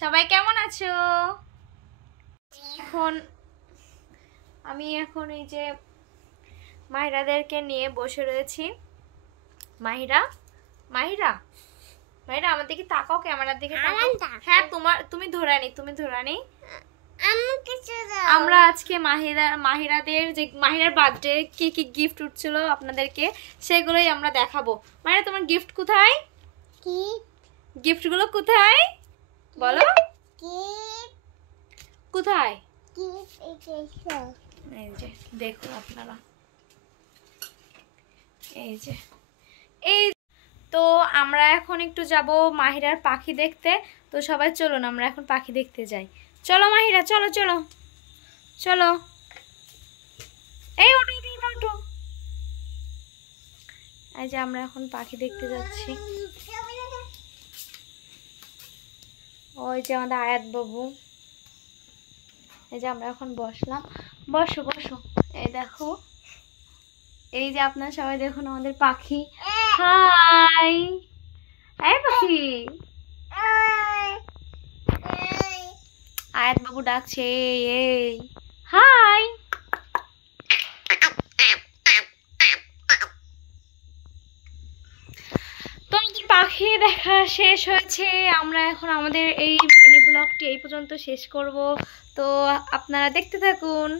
সবাই কেমন আছো? আমি এখন এই যে মাহিরাদেরকে নিয়ে বসে রয়েছি। মাহিরা মাহিরা মাহিরা আমার দিকে তাকাও, ক্যামেরার দিকে তাকাও। হ্যাঁ তুমি ধরানি। আমরা আজকে মাহিরাদের যে মাহিরার বার্থডে কি কি গিফট উঠছিল আপনাদেরকে সেগুলোই আমরা দেখাবো। মাহিরা তোমার গিফট কোথায়? গিফটগুলো কোথায় বলো? কোথায়? এই যে দেখুন আপনারা, এই যে এই তো আমরা এখন একটু যাব মাহিরার পাখি দেখতে। তো সবাই চলুন আমরা এখন পাখি দেখতে যাই। চলো মাহিরা, চলো চলো চলো। এই ওঠো ওঠো ওঠো। এই যে আমরা এখন পাখি দেখতে যাচ্ছি। ওই যে আমাদের আয়াত বাবু। এই যে আমরা এখন বসলাম। বসো বসো। এই দেখো, এই যে আপনারা সবাই দেখুন আমাদের পাখি। হাই এই পাখি, আয়াত বাবু ডাকছে। এই হাই। তো আমাদের পাখি দেখা শেষ হয়েছে। আমরা এখন আমাদের এই মিনি ব্লগটি এই পর্যন্ত শেষ করব। তো আপনারা দেখতে থাকুন।